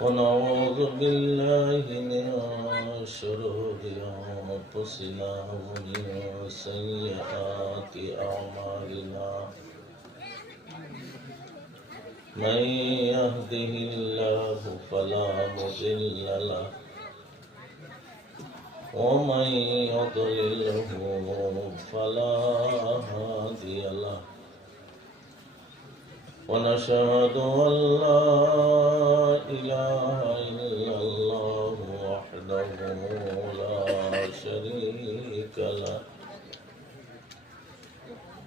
ونعوذ بالله من شرور أنفسنا ومن سيئات أعمالنا من يهده الله فلا مضل له ومن يضلله فلا هادي له ونشهد أن لا إله إلا الله وحده لا شريك له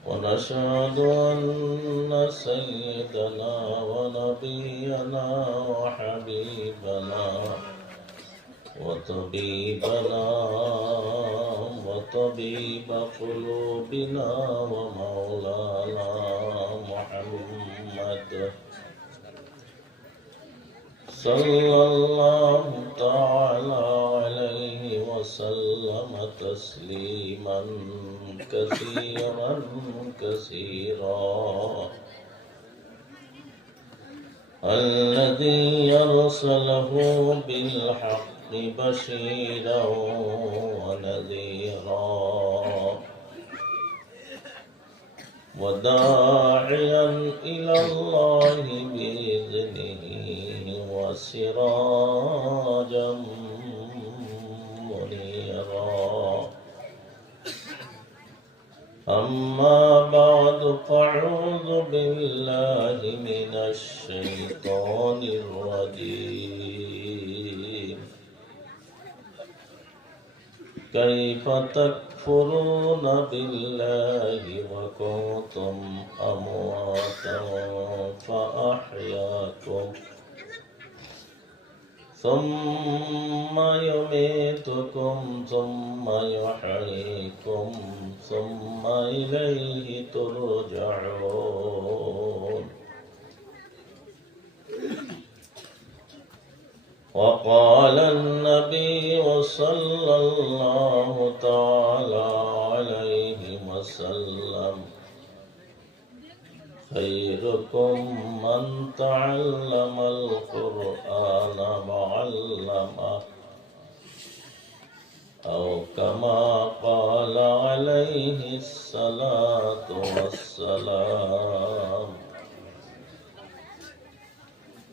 ونشهد أن سيدنا ونبينا وحبيبنا وطبيبنا وطبيب قلوبنا ومولانا محمد صلى الله تعالى عليه وسلم تسليما كثيرا كثيرا الذي يرسله بالحق بشيرا ونذيرا وداعيا إلى الله بإذنه وسراجا منيرا أما بعد فأعوذ بالله من الشيطان الرجيم كيف تكفرون بالله وكنتم أمواتا فأحياكم ثم يميتكم ثم يحييكم ثم إليه ترجعون وقال النبي صلى الله تعالى عليه وسلم خيركم من تعلم القرآن وعلمه أو كما قال عليه الصلاة والسلام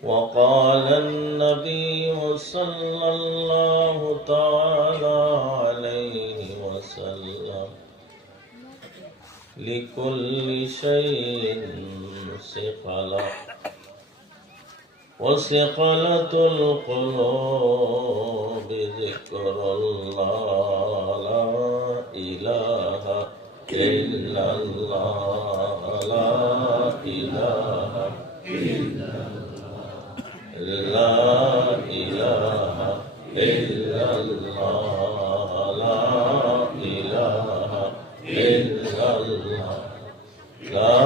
وقال النبي صلى الله تعالى عليه وسلم لكل شيء ثقلة وثقلة القلوب ذكر الله لا إله إلا الله لا إله إلا الله لا إله إلا الله لا إله إلا الله لا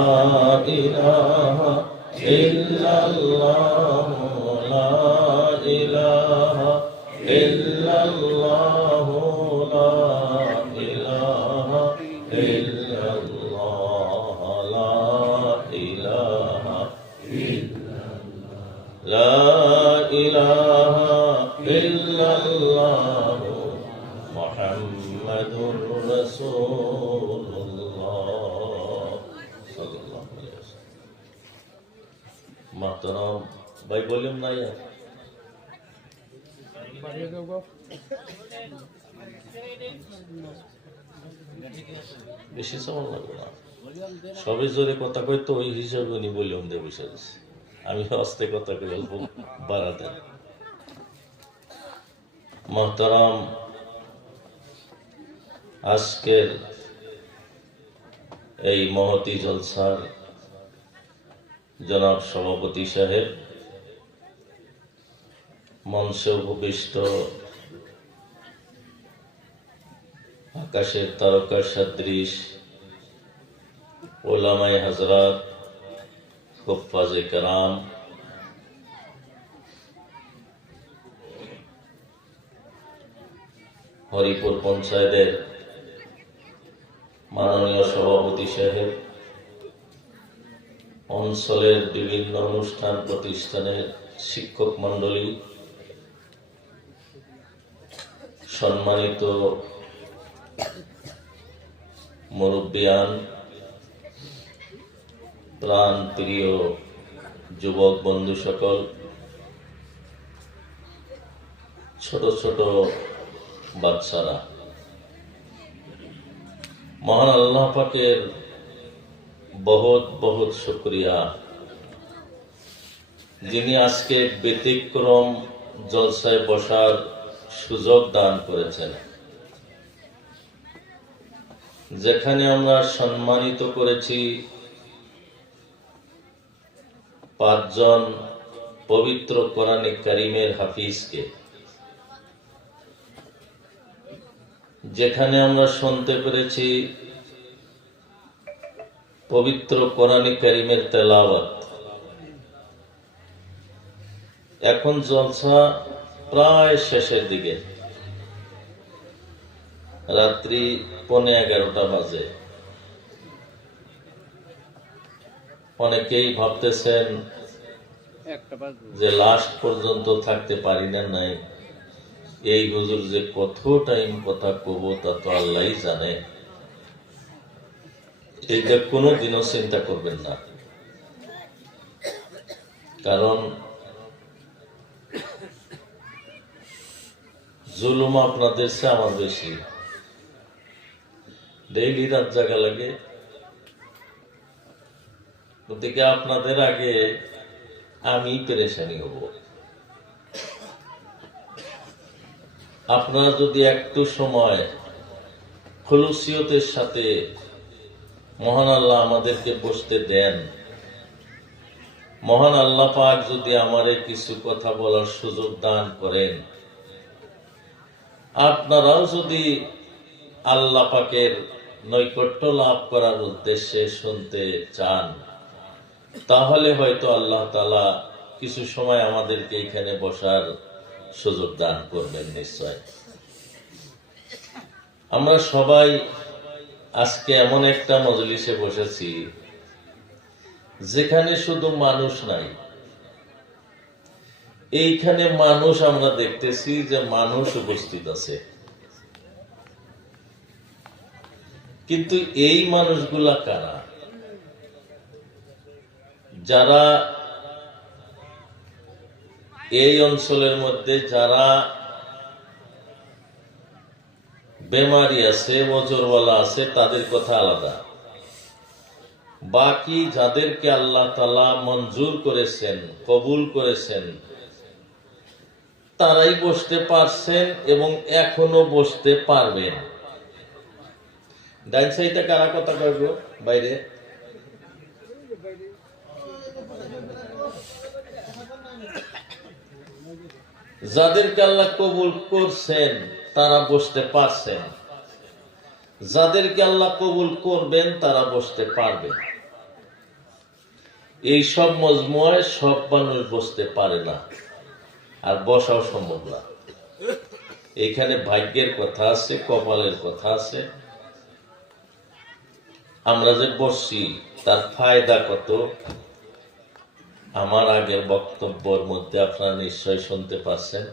إله إلا الله لا إله إلا الله لا إله إلا الله لا إله إلا لا إله إلا الله محمد رسول الله صلى الله عليه وسلم محترم भाई वॉल्यूम नहीं है বেশি সময় লাগবে না সবই জোরে কথা কইতো ওই হিসাবে উনি ভলিউম দিয়ে বসে আছে আমি আস্তে কথা কই অল্প বাড়াতে محترم আজকের এই মহতি জলসার জনাব সভাপতি সাহেব মঞ্চে উপবিষ্ট আকাশের তারকার সদৃশ ওলামায়ে হযরত হুফাজে কেরাম হরিপুর পঞ্চায়েতের মাননীয় সভাপতি সাহেব অঞ্চলের বিভিন্ন অনুষ্ঠান প্রতিষ্ঠানের শিক্ষক মণ্ডলী, সম্মানিত মুরব্বিয়ান, প্রাণ প্রিয় যুবক বন্ধু সকল, ছোট ছোট বাচ্চারা, মহান আল্লাহ পাকের বহুত বহুত শুকরিয়া, যিনি আজকে ব্যতিক্রম জলসায় বসার সুযোগ দান করেছেন, যেখানে আমরা সম্মানিত করেছি 5 জন পবিত্র কোরআনে কারীমের হাফিজকে, যেখানে আমরা শুনতে পেরেছি পবিত্র কোরআনে কারীমের তেলাওয়াত। এখন জলসা প্রায় শেষের দিকে, রাত্রি 11:15 বাজে। অনেকেই ভাবতেছেন যে লাস্ট পর্যন্ত থাকতে পারি না, নাই এই হুজুর যে কত টাইম কথা কব তা তো আল্লাহই জানে। এইটা কোনোদিনও চিন্তা করবেন না, কারণ জুলুম আপনাদের চেয়ে আমার বেশি। ডেইলি রাত জাগা লাগে, ওদিকে আপনাদের আগে আমি পেরেশানি হব। আপনারা যদি একটু সময় খুলুসিয়তের সাথে মহান আল্লাহ আমাদেরকে বসতে দেন, মহান আল্লাহ পাক যদি আমারে কিছু কথা বলার সুযোগ দান করেন, আপনারাও যদি আল্লাহ পাকের নৈকট্য লাভ করার উদ্দেশ্যে শুনতে চান, তাহলে হয়তো আল্লাহ তাআলা কিছু সময় আমাদেরকে এখানে বসার সুযোগ দান করবেন নিশ্চয়। আমরা সবাই আজকে এমন একটা মজলিসে বসেছি যেখানে শুধু মানুষ নাই, এইখানে মানুষ আমরা দেখতেছি যে মানুষ উপস্থিত আছে, কিন্তু এই মানুষগুলা কারা? যারা এই অঞ্চলের মধ্যে যারা বেমারি আছে, ওজরওয়ালা আছে, তাদের কথা আলাদা। বাকি যাদেরকে আল্লাহ তাআলা মঞ্জুর করেছেন, কবুল করেছেন, তারাই বসতে পারছেন এবং এখনো বসতে পারবেন। ডাইন সাইডে কারা কথা কইব বাইরে? যাদেরকে আল্লাহ কবুল করছেন তারা বসতে পারছেন, যাদেরকে আল্লাহ কবুল করবেন তারা বসতে পারবেন। এই সব মজমুয়ায় সব মানুষ বসতে পারে না, আর বসাও সম্ভব না। এখানে ভাগ্যের কথা আছে, কপালের কথা আছে। আমরা যে বসছি তার ফায়দা কত, আমার আগের বক্তব্যের মধ্যে আপনারা নিশ্চয় শুনতে পাচ্ছেন।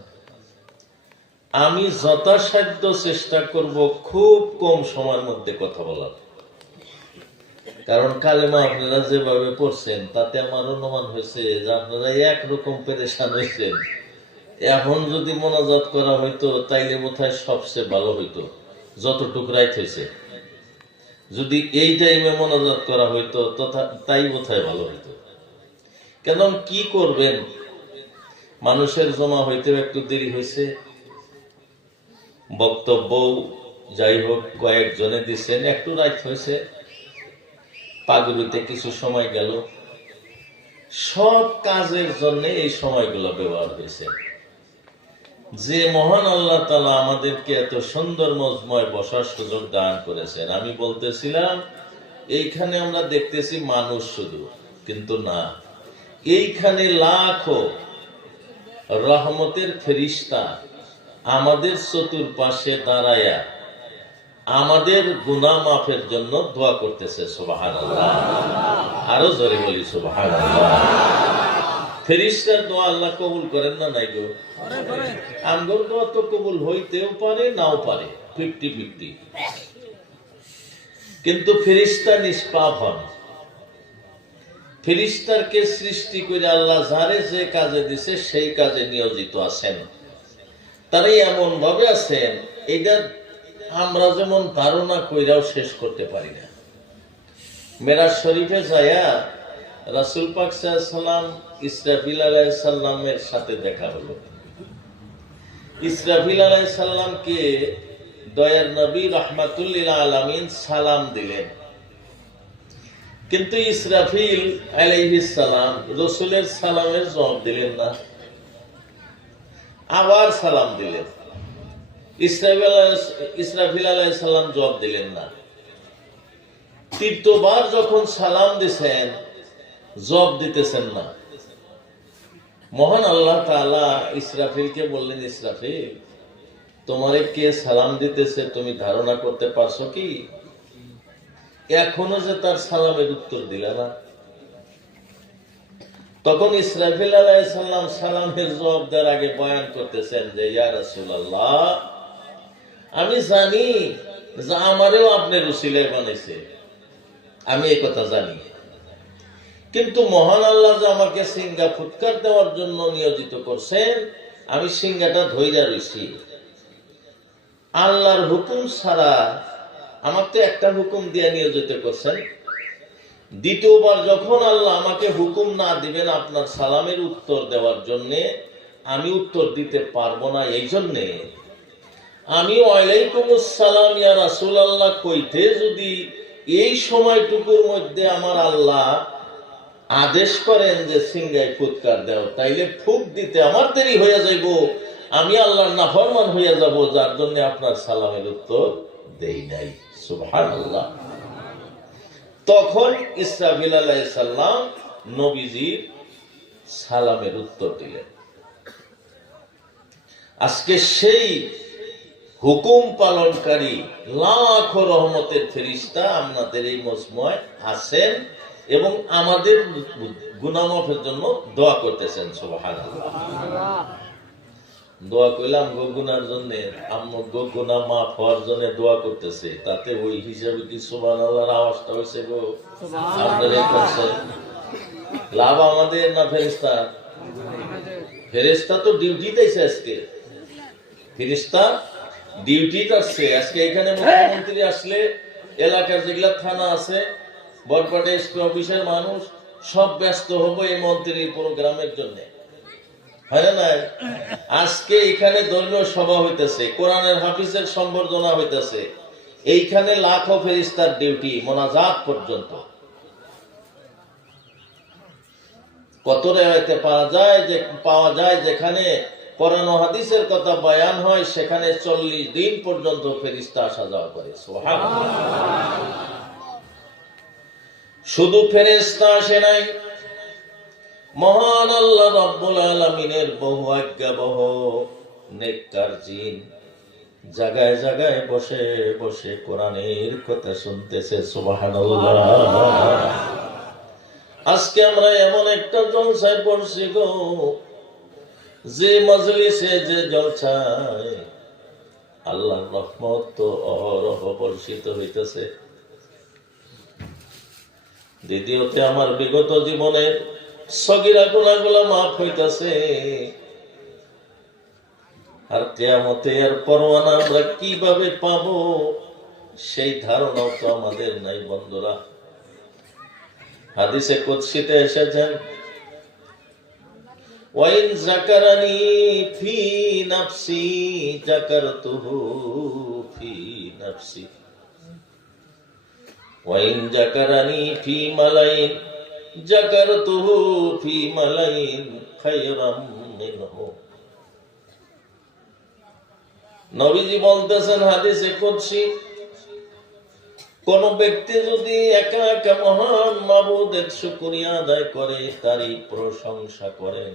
আমি যথাসাধ্য চেষ্টা করব খুব কম সময়ের মধ্যে কথা বলার, কারণ কালেমা আপনারা যেভাবে পড়ছেন তাতে আমার অনুমান হয়েছে যে আপনারা একরকম পেরেশান হয়েছেন। এখন যদি মোনাজাত করা হইতো তাইলে বোধহয় সবচেয়ে ভালো হইতো, যতটুকু রাইত হয়েছে। যদি এই টাইমে মোনাজাত করা হইতো তাই বোধহয় ভালো হইতো। কেন কি করবেন, মানুষের জমা হইতে একটু দেরি হয়েছে, বক্তব্য যাই হোক কয়েকজনে দিচ্ছেন, একটু রাত হয়েছে, পাগড়িতে কিছু সময় গেল। সব কাজের জন্য এই সময়গুলো ব্যবহার হয়েছে। যে মহান আল্লাহ তাআলা আমাদেরকে এত সুন্দর মজময় বসার সুযোগ দান করেছেন, আমি বলতেছিলাম এইখানে আমরা দেখতেছি মানুষ শুধু, কিন্তু না, এইখানে লাখো রহমতের ফেরেশতা আমাদের চতুর্পাশে দাঁড়ায়া আমাদের গুনাহ মাফের জন্য দোয়া করতেছে। সুবহানাল্লাহ। আরো জোরে বলি সুবহানাল্লাহ। ফেরেশতার দোয়া আল্লাহ কবুল করেন না নাই গো? আমগর দোয়া তো কবুল হইতেও পারে নাও পারে, 50-50। কিন্তু ফেরেশতা নিষ্পাপ হন। ফেরেশতাকে সৃষ্টি করে আল্লাহ যারে যে কাজে দিছে সেই কাজে নিয়োজিত আছেন। তারাই এমন ভাবে আছেন এটা আমরা যেমন ধারণা কইরাও শেষ করতে পারি না। মেরাজ শরীফে যায়া রাসূল পাক সাল্লাল্লাহু আলাইহি সাল্লাম ইসরাফিল আলাইহিস সালামের সাথে দেখা হলো। ইসরাফিল আলাইহিস সালামকে দয়ার নবী রাহমাতুল লিল আলামিন সালাম দিলেন, কিন্তু ইসরাফিল আলাইহিস সালাম রাসূলের সালামের জবাব দিলেন না, আবার সালাম দিলেন। ইসরাফিল আলাইহিস সালাম জবাব দিলেন না। তৃতীয়বার যখন সালাম দিছেন জবাব দিতেছেন না। মহান আল্লাহ তাআলা ইসরাফিলকে বললেন, ইসরাফিল তোমারে কে সালাম দিতেছে তুমি ধারণা করতে পারছো কি? এখনো যে তার সালামের উত্তর দিলে না। তখন ইসরাফিল আলাইহিস সালাম সালামের জবাব দেওয়ার আগে বয়ান করতেছেন যে ইয়া রাসূলুল্লাহ, আমি জানি যে আমারেও আপনার উসিলায় বানাইছে, আমি এই কথা জানি, কিন্তু মহান আল্লাহ যে আমাকে সিংহা ফুৎকার দেওয়ার জন্য নিয়োজিত করছেন, আমি সিংহাটা ধইরা রইছি। আল্লাহর হুকুম ছাড়া আমার তো একটা হুকুম দিয়ে নিয়োজিত করছেন, দ্বিতীয়বার যখন আল্লাহ আমাকে হুকুম না দিবেন আপনার সালামের উত্তর দেওয়ার জন্য, আমি উত্তর দিতে পারবো না। এই জন্যে আমি ওয়ালাইকুমুস সালাম ইয়া রাসূলুল্লাহ কইতে যদি এই সময়টুকুর মধ্যে আমার আল্লাহ আদেশ করেন যে সিংহায় ফুৎকার দাও, তাইলে ফুক দিতে আমার দেরি হয়ে যাইব, আমি আল্লাহর নাফরমান হয়ে যাব, যার জন্য আপনার সালামের উত্তর দেই নাই। সুবহানাল্লাহ। তখন ইসরাফিল আলাইহিস সালাম নবীজির সালামের উত্তর দিলেন। আজকে সেই হুকুম পালনকারী লাখো রহমতের ফেরেশতা আমাদের এই মজমুআয় আছেন এবং আমাদের গুনাহ মাফের জন্য দোয়া করতেছেন। সুবহানাল্লাহ। দোয়া কইলাম গুনার জন্য, আমগো গুনাহ মাফ হওয়ার জন্য দোয়া করতেছে, তাতে ওই হিসাবে কি সুবহানাল্লাহর আওয়াজটা হইছে গো? আপনারা করছেন লাভ আমাদের না ফেরেশতা? ফেরেশতা তো ডিউটি দিয়েছে আজকে, ফেরেশতা ডিউটি করছে আজকে। এখানে মুখ্যমন্ত্রী আসলে এলাকার যেগুলা থানা আছে, বরপাটে এসপি অফিসের মানুষ সব ব্যস্ত হবো এই মন্ত্রীর প্রোগ্রামের জন্য, হয় না? আজকে এখানে ধর্মীয় সভা হইতেছে, কোরআনের হাফিজের সম্বর্ধনা হইতেছে, এইখানে লাখো ফেরেশতার ডিউটি মোনাজাত পর্যন্ত। কত রেওয়ায়েতে পাওয়া যায় যেখানে কোরআন ও হাদিসের কথা বয়ান হয় সেখানে 40 দিন পর্যন্ত ফেরেশতা আসা যাওয়া করে। সুবহানাল্লাহ। শুধু ফেরেশতা আসে নাই, মহান আল্লাহ রাব্বুল আলামিনের বহু আজ্ঞাবহ নেককার জিন জায়গায় জায়গায় বসে বসে কোরআনের কথা শুনতেছে। সুবহানাল্লাহ। আজকে আমরা এমন একটা জলসায় পড়ছি গো, যে মজলিসে যে জলসায় আল্লাহর রহমত তো অহরহ বর্ষিত হইতেছে। দ্বিতীয়তে আমার বিগত জীবনের সগীরা গুনাহগুলো মাফ হইতেছে, আর কিয়ামতে এর পরওয়ানা আমরা কিভাবে পাবো সেই ধারণাও তো আমাদের নাই বন্ধুরা। হাদিসে কুদসিতে এসেছেন, ওয়াইন যাকারানি ফি নাফসি যাকারতুহু ফি নাফসি ওয়াইন যাকারানি ফি মালাইন যাকারতুহু ফি মালাইন খায়রাম মিনহু। নবীজি বলতেছেন হাদিসে কুদসি, কোন ব্যক্তি যদি একা একা মহান মাবুদের শুকরিয়া আদায় করে, তারই প্রশংসা করেন,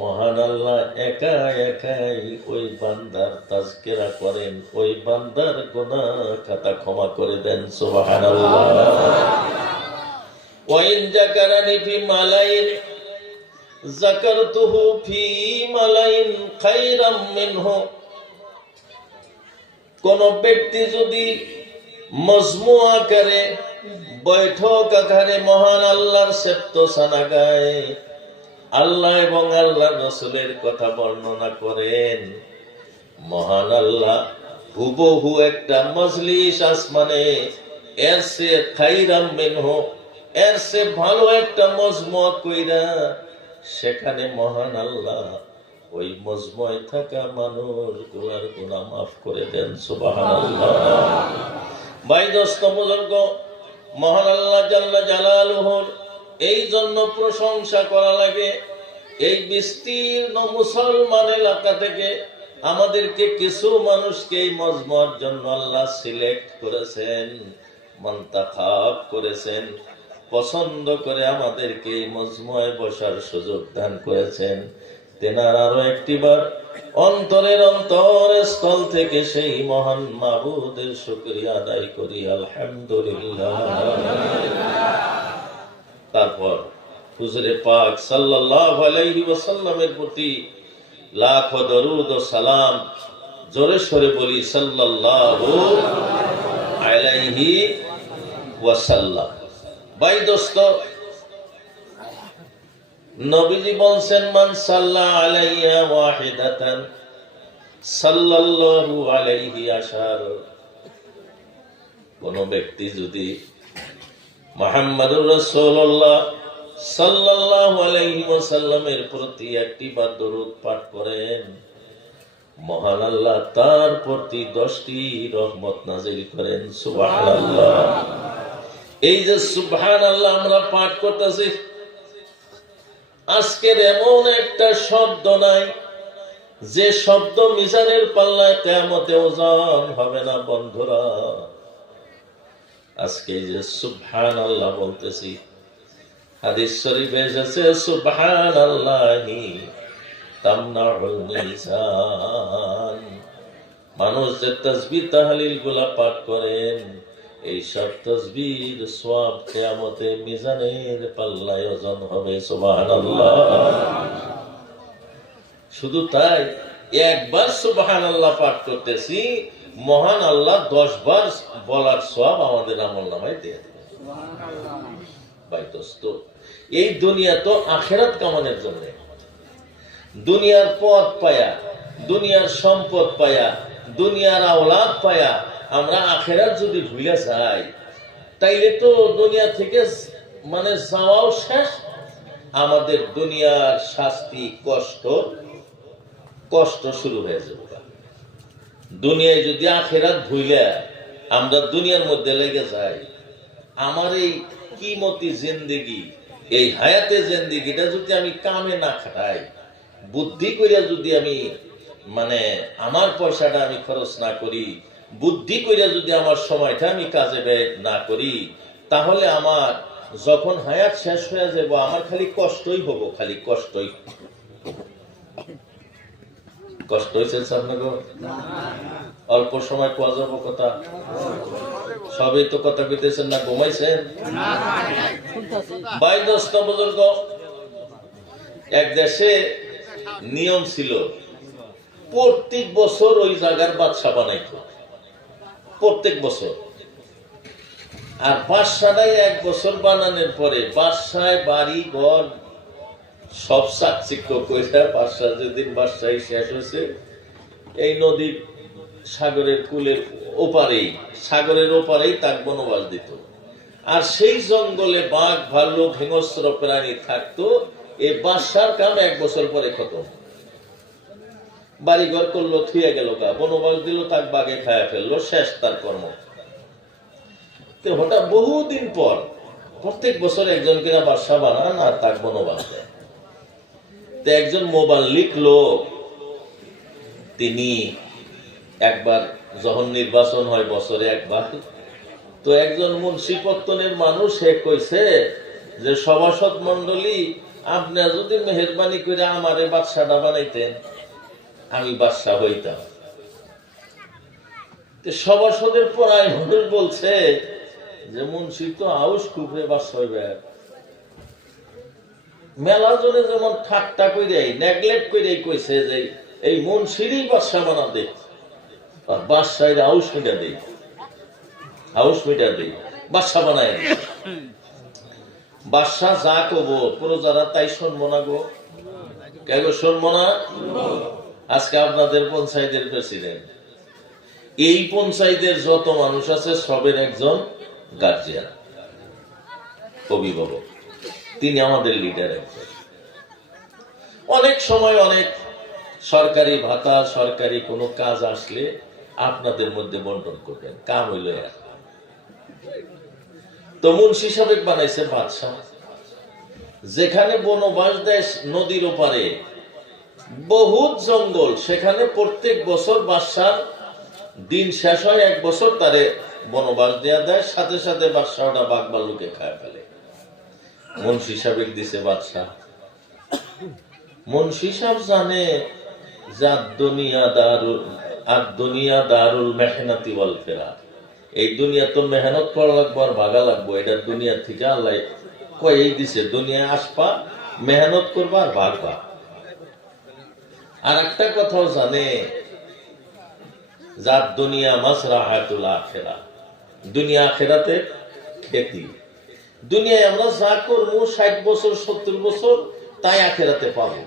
মহান আল্লাহ একা একাই ওই বান্দার তাজকিরা করেন, ওই বান্দার গুনাহ খাতা ক্ষমা করে দেন। সুবহানাল্লাহ। ওয়াইন যাকারানি ফি মালাইন যাকারতুহু ফি মালাইন খায়রাম মিনহু। কোন ব্যক্তি যদি মজমু আকারে বৈঠক আকারে মহান আল্লাহর সেপ্তসানা গায়, আল্লাহ এবং আল্লাহর রাসূলের কথা বর্ণনা করেন, মহান আল্লাহ হুবহু একটা মজলিস আসমানে এর সে খায়রাম মিনহু, এর সে ভালো একটা মজমু কইরা সেখানে মহান আল্লাহ ওই মজমুয় থাকা মানুষগুলোর গুনাহ মাফ করে দেন। সুবহানাল্লাহ। ভাই দোস্ত বুজুর্গ, মহান আল্লাহ জাল্লা জালালুহুর এই জন্য প্রশংসা করা লাগে, এই বিস্তীর্ণ মুসলমান এলাকা থেকে আমাদেরকে কিছু মানুষকে এই মজমুর জন্য আল্লাহ সিলেক্ট করেছেন, মুনতাখাব করেছেন, পছন্দ করে আমাদেরকে এই মজমুয় বসার সুযোগ দান করেছেন। তেনার আরো একটিবার অন্তরের অন্তরস্থল থেকে সেই মহান মাবুদের শুকরিয়া আদায় করি, আলহামদুলিল্লাহ। তারপর হুজুরে পাক সাল্লাল্লাহু আলাইহি ওয়াসাল্লামের প্রতি লাখো দরুদ ও সালাম, জোরে সরে বলি সাল্লাল্লাহু আলাইহি ওয়াসাল্লাম। ভাই দোস্ত, নবীজি বলছেন, মান সাল্লা আলাইয়া ওয়াহিদাতান সাল্লাল্লাহু আলাইহি আশার। কোন ব্যক্তি যদি মুহাম্মদুর রাসূলুল্লাহ সাল্লাল্লাহু আলাইহি ওয়াসাল্লামের প্রতি একটিবার দরুদ পাঠ করেন, মহান আল্লাহ তার প্রতি 10টি রহমত নাযিল করেন। সুবহানাল্লাহ। এই যে সুবহানাল্লাহ আমরা পাঠ করতেছি, আজকের এমন একটা শব্দ নাই যে শব্দ মিজানের পাল্লায় কিয়ামতে ওজন হবে না। বন্ধুরা, আজকে যে সুবহানাল্লাহ বলতেছি, হাদিস শরীফে এসেছে সুবহানাল্লাহি তামনাউল মিজান। মানুষ যে তাসবিহ তাহলিল গুলা পাঠ করেন, এই সব তাসবির সওয়াব কিয়ামতে মিজানের পাল্লায় ওজন হবে। সুবহানাল্লাহ। শুধু তাই, একবার সুবহানাল্লাহ পাঠ করতেছি, মহান আল্লাহ 10 বার বলার সওয়াব আমাদের আমলনামায় দিয়ে দেবেন। সুবহানাল্লাহ। ভাই দোস্ত, এই দুনিয়া তো আখিরাত কামানোর জন্য, দুনিয়ার পথ পায়া, দুনিয়ার সম্পদ পায়া, দুনিয়ার আওলাদ পায়া আমরা আখিরাত যদি ভুলে যাই, তাইলে তো দুনিয়া থেকে মানে যাওয়াও শেষ। আমাদের দুনিয়ার শাস্তি, কষ্ট শুরু হয়ে যাবে। দুনিয়ায় যদি আখিরাত ভুলে আমরা দুনিয়ার মধ্যে লেগে যাই, আমার এই কিমতি জিন্দেগি, এই হায়াতে জিন্দেগিটা যদি আমি কামে না খাটাই, বুদ্ধি কইরা যদি আমি মানে আমার পয়সাটা আমি খরচ না করি, বুদ্ধি কইরা যদি আমার সময়টা আমি কাজে ব্যয় না করি, তাহলে আমার যখন হায়াত শেষ হয়ে যাব, আমার খালি কষ্টই হবো, খালি কষ্টই। কষ্ট হয়েছে আপনাকে? অল্প সময় কোয়া যাবো কথা, সবই তো কথা কইতেছেন না, ঘুমাইছেন? ভাই দোস্ত বুজুর্গ, এক দেশে নিয়ম ছিল, প্রত্যেক বছর ওই জায়গার বাদশা বানাইতো, প্রত্যেক বছর। আর বাদশাটাই 1 বছর বানানোর পরে বাদশায় বাড়ি ঘর সব চাকচিক্য কইরা, বাদশা যেদিন বাদশাহী শেষ হয়েছে, এই নদীর সাগরের কুলের ওপারেই, সাগরের ওপারেই তাক বনবাস দিত। আর সেই জঙ্গলে বাঘ, ভাল্লুক, হিংস্র প্রাণী থাকতো। এই বাদশার কাম 1 বছর পরে খতম। বাড়িঘর করলো, থুয়ে গেল গা, বনবাস দিল, তাক বাঘে খায়া ফেললো, শেষ তার কর্ম। তো হঠাৎ বহুদিন পর প্রত্যেক বছর একজন কিনা বাদশা বানান আর তাক বনবাস দেয়। তো একজন মোবাল্লিক লোক, তিনি একবার যখন নির্বাচন হয় বছরে একবার, তো একজন মুন্সিপত্তনের মানুষ সে কইছে যে সভাসদ মন্ডলী, আপনি যদি মেহেরবানি করে আমারে বাদশাটা বানাইতেন, আমি বাদশা হইতাম। সভাসদের পরায় মানুষ বলছে যে মুন্সি তো আউস খুবরে বাদশা হইবে, মেলা জনে যেমন ঠাট্টা করে নেগলেক্ট করে কইছে যে এই মুন্সিরই বাদশা বানা দে, আর বাদশাহ হাউস মিটার দেই, হাউস মিটার দেই, বাদশা বানায়। বাদশাহ যা কব প্রজারা তাই শুনবো না গো, কেন শুনবো না? আজকে আপনাদের পঞ্চায়েতের প্রেসিডেন্ট, এই পঞ্চায়েতের যত মানুষ আছে সবের একজন গার্জিয়ান, অভিভাবক, তিনি আমাদের লিডার একজন। অনেক সময় অনেক সরকারি ভাতা, সরকারি কোনো কাজ আসলে আপনাদের মধ্যে বন্টন করবেন, কাম হইল। তো মুন্সি সাহেব বানাইছে বাদশাহ, যেখানে বনবাস দেশ নদীর ওপারে বহুত জঙ্গল, সেখানে প্রত্যেক বছর বাদশার দিন শেষ হয়, এক বছর তারে বনবাস দেয়া দেয়, সাথে সাথে বাদশাহটা বাঘ ভাল্লুকে খায় ফেলে। মুন্সি সাহেব দিছে বাদশাহ। মুন্সি সাহেব জানে যা দুনিয়া দারুল মেহনতি ওয়াল ফিরাক, এই দুনিয়া তো মেহনত করা লাগবো আর ভাগা লাগবো, এটা দুনিয়া থেকে আল্লাহ কয় এই দিছে, দুনিয়ায় আসবা, মেহনত করবা আর ভাগবা। আর একটা কথাও জানে, যার দুনিয়া মাসরাহাতুল আখিরা, দুনিয়া আখিরাতে খেতি। দুনিয়ায় আমরা যা করবো 60 বছর 70 বছর তাই আখিরাতে পাবো।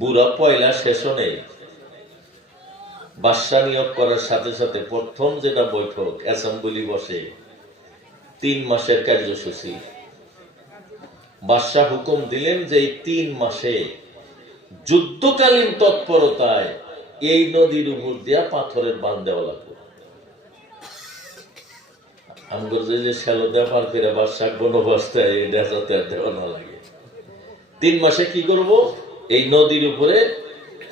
বুড়া পয়লা শেষও নেই। বাদশা নিয়োগ করার সাথে সাথে প্রথম যেটা বৈঠক, অ্যাসেম্বলি বসে, 3 মাসের কার্যসূচি। বাদশা হুকুম দিলেন যে এই 3 মাসে যুদ্ধকালীন তৎপরতায় এই নদীর উপর দিয়া পাথরের বাঁধ দেওয়া লাগবে। আমগর যে শ্যালো দেওয়া পার ফিরে বাদশা কোন অবস্থায় এটা যাতে দেওয়া না লাগে। 3 মাসে কি করব? এই নদীর উপরে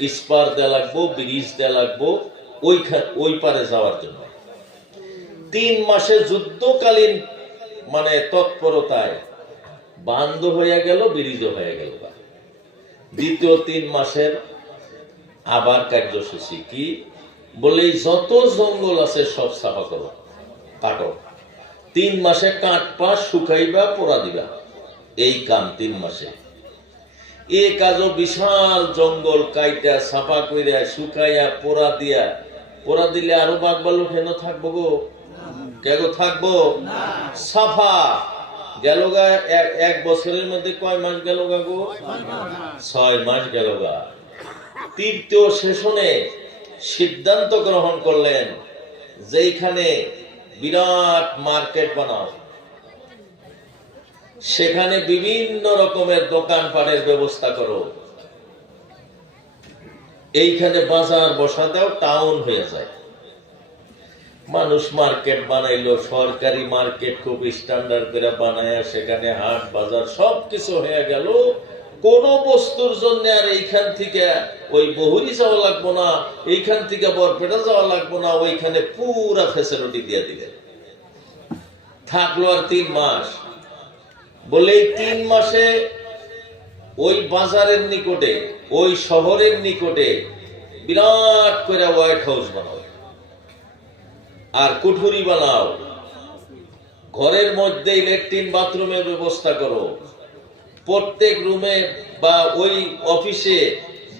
ইস্পার দেওয়া লাগবো, ব্রিজ দেওয়া লাগবো ওই পারে যাওয়ার জন্য। 3 মাসে যুদ্ধকালীন মানে তৎপরতায় বান্ধ হয়ে গেল, ব্রিজও হয়ে গেল। দ্বিতীয় 3 মাসের আবার কার্যসূচি কি বলে, যত জঙ্গল আছে সব সাফা করো, কাটো। 3 মাসে কাঠ পাশ শুকাইবা, পোড়া দিবা, এই কাম 3 মাসে। এই কাজও বিশাল জঙ্গল কাইটা সাফা কইরা শুকাইয়া পোড়া দিলে আরো বাঘ ভাল্লুক হেন থাকবো গো, কেগো থাকবো? সাফা গেল গা। 1 বছরের মধ্যে কয় মাস গেল গা গো? 6 মাস গেল গা। তৃতীয় সেশনে সিদ্ধান্ত গ্রহণ করলেন যেখানে বিরাট মার্কেট বানাও, সেখানে বিভিন্ন রকমের দোকানপাটের ব্যবস্থা করো, এইখানে বাজার বসা দাও, টাউন হয়ে যায়। মানুষ মার্কেট বানাইলো, সরকারি মার্কেট খুব স্ট্যান্ডার্ড করে বানায়, সেখানে হাট বাজার সবকিছু হয়ে গেল। কোন বস্তুর জন্য আর এইখান থেকে ওই বহুরি যাওয়া লাগবো না, এইখান থেকে বরপেটা যাওয়া লাগবো না, ওইখানে পুরা ফ্যাসিলিটি দিয়ে দিলেন। থাকলো আর 3 মাস। বলে এই 3 মাসে ওই বাজারের নিকটে, ওই শহরের নিকটে বিরাট করে হোয়াইট হাউস বানাও আর কুঠুরি বানাও, ঘরের মধ্যে ল্যাট্রিন বাথরুমের ব্যবস্থা করো, প্রত্যেক রুমে বা ওই অফিসে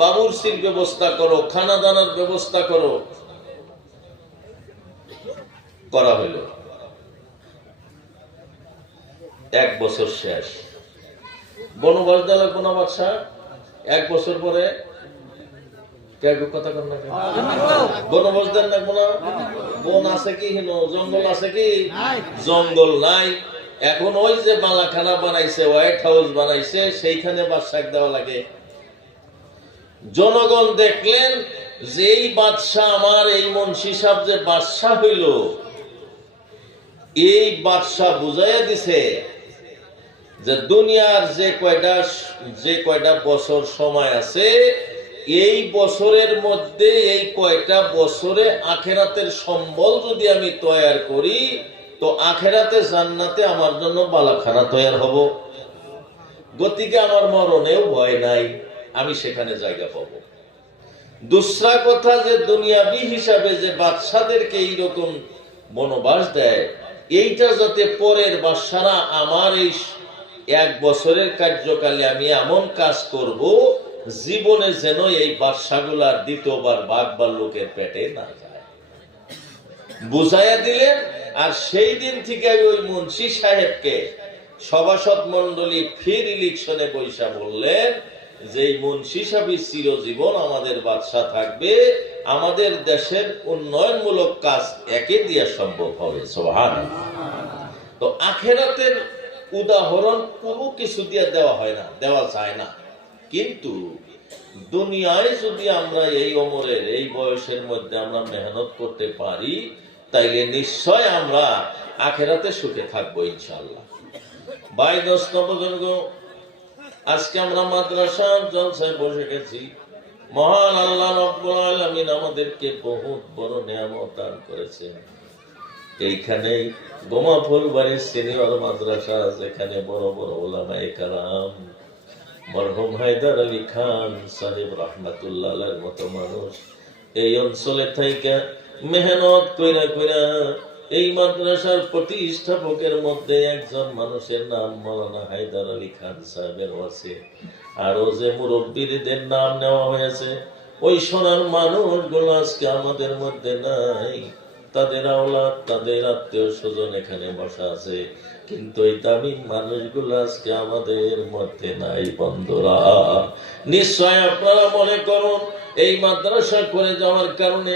বাবুরসির ব্যবস্থা করো, খানা দানার ব্যবস্থা করো। করা হইল। 1 বছর শেষ। বনবাস দেওয়া লাগবো না বাদশা? 1 বছর পরে কথা কর না, বনবাস দেন লাগবো না? বন আছে কি? জঙ্গল আছে কি? জঙ্গল নাই। এখন ওই যে বালাখানা বানাইছে, হোয়াইট হাউস বানাইছে, সেইখানে বাদশাহ দেওয়া লাগে। জনগণ দেখলেন যে এই বাদশাহ, আমার এই মুন্সি সাহেব যে বাদশাহ হইল, এই বাদশাহ বুঝাইয়া দিছে যে দুনিয়ার যে কয়টা বছর সময় আছে, এই বছরের মধ্যে এই কয়টা বছরে আখেরাতের সম্বল যদি আমি তৈয়ার করি, তো আখেরাতে জান্নাতে আমার জন্য বালাখানা তৈয়ার হব। গতিকে আমার মরণেও ভয় নাই, আমি সেখানে জায়গা পাব। দুসরা কথা যে দুনিয়াবি হিসাবে যে বাদশাদেরকে এইরকম বনবাস দেয়, এইটা যাতে পরের বাদশারা আমার এই 1 বছরের কার্যকালে আমি এমন কাজ করব জীবনে যেন এই বাদশাগুলার দ্বিতীয়বার বাঘ ভাল্লুকের পেটে না যায়, বুঝাইয়া দিলেন। আর সেই দিন থেকে ওই মুন্সি সাহেবকে সভাসদ মন্ডলী ফির ইলেকশনে বৈশা বললেন যে এই মুন্সি সাহেব চিরজীবন আমাদের বাদশা থাকবে, আমাদের দেশের উন্নয়নমূলক কাজ একে দিয়ে সম্ভব হবে। সুবহানাল্লাহ। তো আখেরাতের উদাহরণ কোনো কিছু দিয়ে দেওয়া হয় না, দেওয়া যায় না। কিন্তু দুনিয়ায় যদি আমরা এই ওমরের এই বয়সের মধ্যে আমরা মেহনত করতে পারি, তাইলে নিশ্চয় আমরা আখেরাতে সুখে থাকবো ইনশাআল্লাহ। ভাই দোস্ত বুজুর্গ, আজকে আমরা মাদ্রাসার জলসায় বসে গেছি। মহান আল্লাহ রাব্বুল আলামিন আমাদেরকে বহুত বড় নিয়ামত দান করেছেন। এইখানেই গোমা ফুলবাড়ির সিনিয়র মাদ্রাসা, যেখানে বড় বড় উলামায়ে কেরাম, মরহুম হায়দার আলী খান সাহেব রাহমাতুল্লাহ আলাইহির মতো মানুষ এই অঞ্চলে থেকে মেহনত কইরা কইরা এই মাদ্রাসার প্রতিষ্ঠাপকের মধ্যে একজন মানুষের নাম মাওলানা হায়দার আলী খান সাহেবের আছে। আরো যে মুরব্বীদের নাম নেওয়া হয়েছে, ওই সোনার মানুষগুলো আজকে আমাদের মধ্যে নাই। তাদের আওলাদ, তাদের আত্মীয় স্বজন এখানে বসা আছে, কিন্তু এই দামি মানুষগুলো আজকে আমাদের মধ্যে নাই। বন্ধুরা, নিশ্চয় আপনারা মনে করুন এই মাদ্রাসা করে যাওয়ার কারণে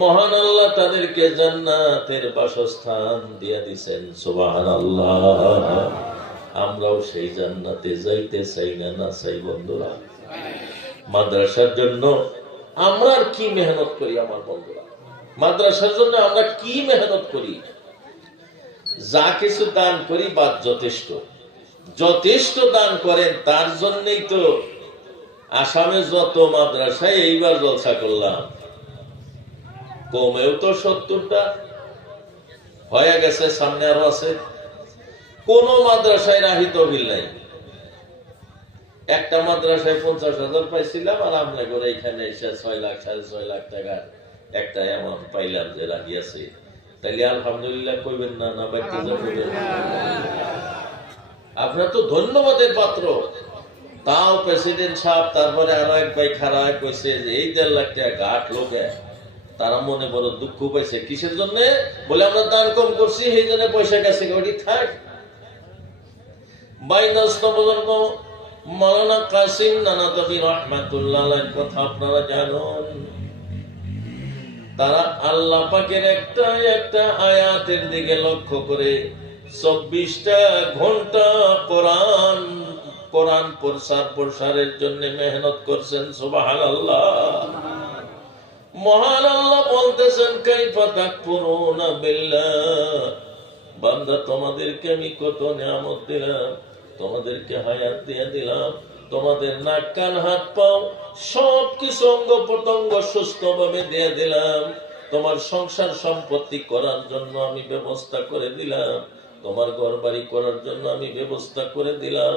মহান আল্লাহ তাদেরকে জান্নাতের বাসস্থান দিয়ে দিয়েছেন। সুবহানাল্লাহ। আমরাও সেই জান্নাতে যাইতে চাই না, না চাই? বন্ধুরা, মাদ্রাসার জন্য আমরা কি মেহনত করি আমার বন্ধুরা? মাদ্রাসার জন্য আমরা কি মেহনত করি? যা কিছু দান করি বাদ যথেষ্ট, যথেষ্ট দান করেন। তার জন্যই তো আসামে যত মাদ্রাসায় এইবার জলসা করলাম, কমেও তো 70টা হয়ে গেছে, সামনে আরো আছে। কোন মাদ্রাসায় রাহি তহবিল নাই। একটা মাদ্রাসায় 50,000 পাইছিলাম, আর আমরা করে এখানে এসে 6 লাখ 6.5 লাখ টাকা একটা অ্যামাউন্ট পাইলাম যে রাজি আছে। তাইলে আলহামদুলিল্লাহ কইবেন না? না ভাই, আপনার তো ধন্যবাদের পাত্র। তাও প্রেসিডেন্ট সাহেব, তারপরে আরো এক ভাই খারাপ কইছে যে এই 1.5 লাখ টাকা ঘাট লোকে, তারা মনে বড় দুঃখ পাইছে। কিসের জন্য? বলে আমরা দান কম করছি, সেই জন্য পয়সা গেছে। ওটি থাক। মাওলানা কাসিম নানাতবি রাহমাতুল্লাহ আলাইহির কথা আপনারা জানেন। তারা আল্লাহ পাকের একটা একটা আয়াতের দিকে লক্ষ্য করে 24টা ঘন্টা কোরআন প্রসারের জন্য মেহনত করছেন। সুবহানাল্লাহ। মহান আল্লাহ বলতেছেন, কাইফা তাকফুরুনা বিল্লাহ, বান্দা তোমাদেরকে আমি কত নিয়ামত দিলাম, তোমাদেরকে হায়াত দিয়ে দিলাম, তোমাদের নাক কান হাত পাও সবকিছু অঙ্গ প্রত্যঙ্গ সুস্থ ভাবে দিয়ে দিলাম, তোমার সংসার সম্পত্তি করার জন্য আমি ব্যবস্থা করে দিলাম, তোমার ঘর বাড়ি করার জন্য আমি ব্যবস্থা করে দিলাম,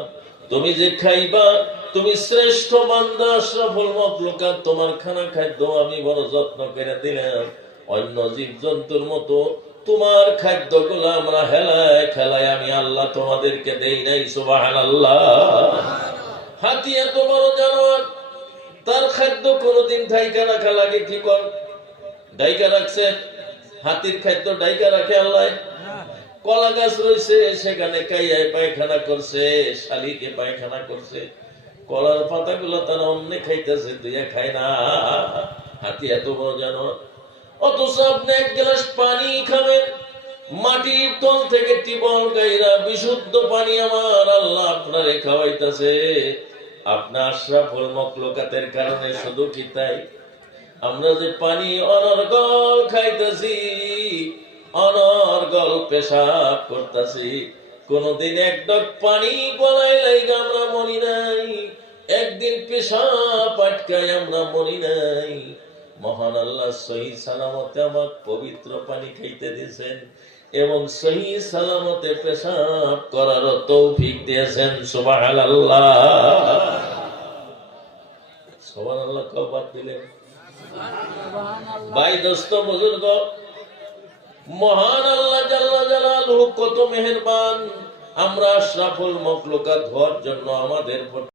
তুমি যে খাইবা, তুমি শ্রেষ্ঠ বান্দা আশরাফুল মাখলুকাত, তোমার খানা খাদ্য আমি বড় যত্ন করে দিলাম। অন্য জীব জন্তুর মতো তোমার খাদ্যগুলো আমরা হেলায় খেলায় আমি আল্লাহ তোমাদেরকে দেই নাই। সুবহানাল্লাহ। হাতি এত বড় জানোয়ার, তার খাদ্য কোনদিন ঢাইকা রাখা লাগে? কি কর ঢাইকা রাখছে? হাতির খাদ্য ঢাইকা রাখে আল্লাহ? কলা গাছ রয়েছে, সেখানে কাইয়ায় পায়খানা করছে, শালিকে পায়খানা করছে, কলার পাতাগুলো তারা অন্য খাইতেছে, দুইয়া খায় না। হাতি এত বড় জানোয়ার, অথচ আপনি 1 গ্লাস পানি খাবেন, মাটির তল থেকে টিবল গাইরা বিশুদ্ধ পানি আমার আল্লাহ আপনারে খাওয়াইতেছে। আপনার আশরাফুল মাখলুকাতের কারণে। শুধু কি তাই? আমরা যে পানি অনর্গল খাইতেছি, অনর্গল পেশাব করতেছি, কোনদিন এক ডগ পানি গলায় লাইগা আমরা মরি নাই, একদিন পেশাব আটকায় আমরা মরি নাই। মহান আল্লাহ সহি সালামতে আমার পবিত্র পানি খাইতে দিয়েছেন এবং সহি সালামতে পেশাব করার তৌফিক দিয়েছেন। সুবহানাল্লাহ। সুবহানাল্লাহ কবার দিলেন? ভাই দোস্ত বুজুর্গ, মহান আল্লাহ জাল্লা জালালুহু কত মেহেরবান। আমরা আশরাফুল মখলুকাত হওয়ার জন্য আমাদের